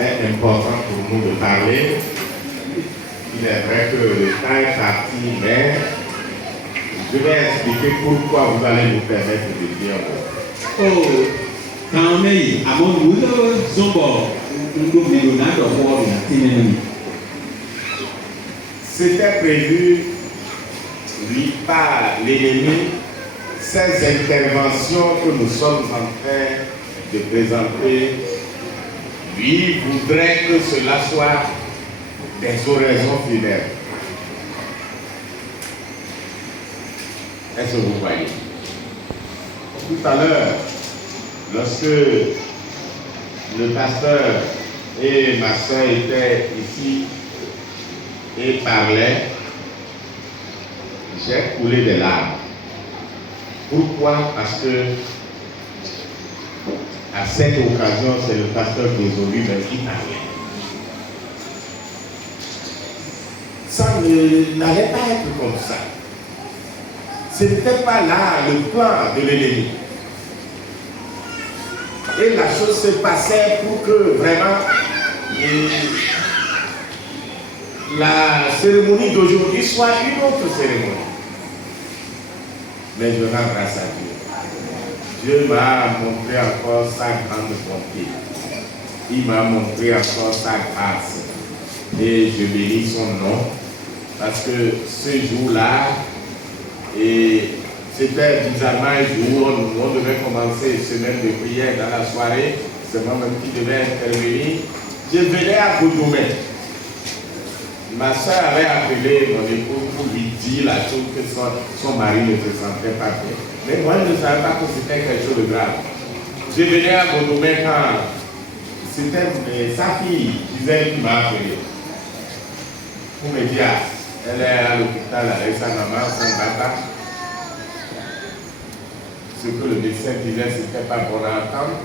est important pour nous de parler. Il est vrai que le temps est parti, mais je vais expliquer pourquoi vous allez nous permettre de dire. Oh, quand même, à mon goût, c'était prévu, oui, par l'ennemi, ces interventions que nous sommes en train de présenter. Lui voudrait que cela soit des oraisons funèbres. Est-ce que vous voyez? Tout à l'heure, lorsque le pasteur et ma soeur étaient ici et parlaient, j'ai coulé des larmes. Pourquoi? Parce que à cette occasion, c'est le pasteur Désolé qui parlait. Ça n'allait pas être comme ça. Ce n'était pas là le plan de l'ennemi. Et la chose se passait pour que vraiment la cérémonie d'aujourd'hui soit une autre cérémonie. Mais je rends grâce à Dieu. Dieu m'a montré encore sa grande bonté. Il m'a montré encore sa grâce. Et je bénis son nom. Parce que ce jour-là, c'était bizarrement un jour où on devait commencer une semaine de prière dans la soirée. C'est moi-même qui devais intervenir. Je venais à Goudoumé. Ma soeur avait appelé mon épouse pour lui dire la chose que son mari ne se sentait pas bien. Mais moi, je ne savais pas que c'était quelque chose de grave. Je venais à Goudoumé quand c'était sa fille qui m'a appelé. Pour me dire, elle est à l'hôpital avec sa maman, son papa. Ce que le médecin disait, ce n'était pas bon à entendre.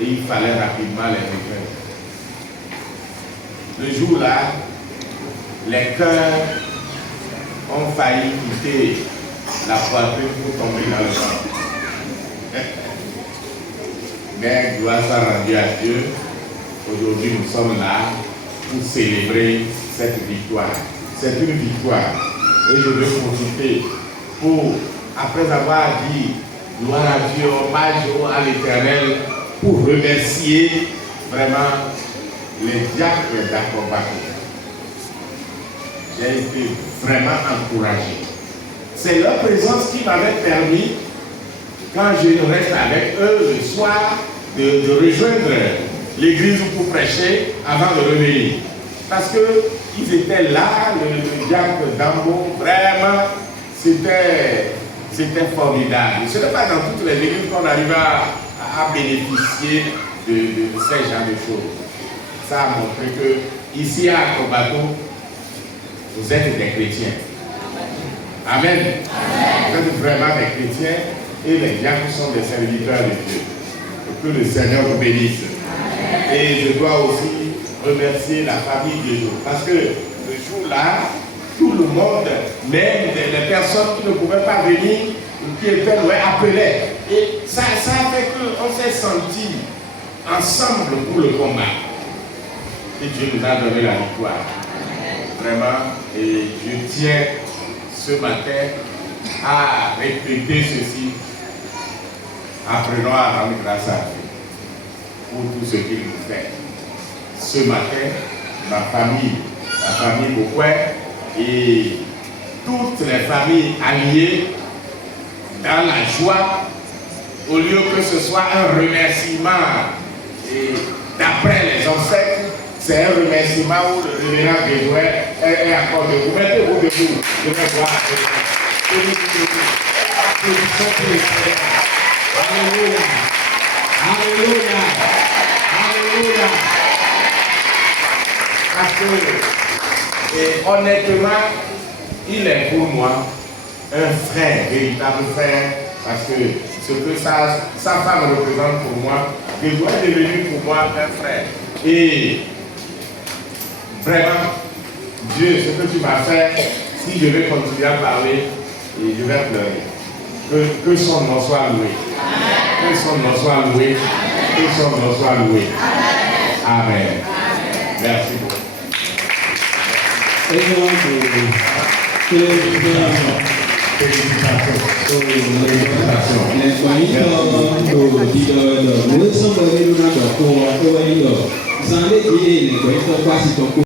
Et il fallait rapidement les rejoindre. Le jour-là, les cœurs ont failli quitter la poitrine pour tomber dans le ventre. Mais gloire soit rendue à Dieu. Aujourd'hui, nous sommes là pour célébrer cette victoire. C'est une victoire. Et je veux profiter pour, après avoir dit gloire à Dieu, hommage à l'Éternel, pour remercier vraiment les diacres d'Akobako. J'ai été vraiment encouragé. C'est leur présence qui m'avait permis, quand je reste avec eux le soir, de rejoindre l'église pour prêcher avant de revenir. Parce qu'ils étaient là, le diacre d'Ambo, vraiment, c'était formidable. Ce n'est pas dans toutes les églises qu'on arrive à bénéficier de ces genres de choses. Ça a montré que ici à Akobako, vous êtes des chrétiens. Amen. Vous êtes vraiment des chrétiens et les diacres sont des serviteurs de Dieu. Que le Seigneur vous bénisse. Amen. Et je dois aussi remercier la famille de Dieu. Parce que le jour-là, tout le monde, même les personnes qui ne pouvaient pas venir, qui étaient loin, appelaient. Et ça a fait qu'on s'est sentis ensemble pour le combat. Et Dieu nous a donné la victoire. Vraiment, et je tiens ce matin à répéter ceci. Apprenons à rendre grâce à Dieu pour tout ce qu'il nous fait. Ce matin, ma famille Bokwe et toutes les familles alliées dans la joie, au lieu que ce soit un remerciement d'après les ancêtres, c'est un remerciement où le révérend Bédouin est encore debout. Mettez-vous debout. Je vais voir. Applaudissons pour le Seigneur. Alléluia. Alléluia. Alléluia. Parce que, honnêtement, il est pour moi un frère, véritable frère, parce que ce que sa femme représente pour moi, Bédouin est devenu pour moi un frère. Et vraiment, Dieu, ce que tu m'as fait, si je vais continuer à parler, je vais pleurer. Que son nom soit loué. Que son nom soit loué. Que son nom soit loué. Amen. Merci beaucoup. Félicitations.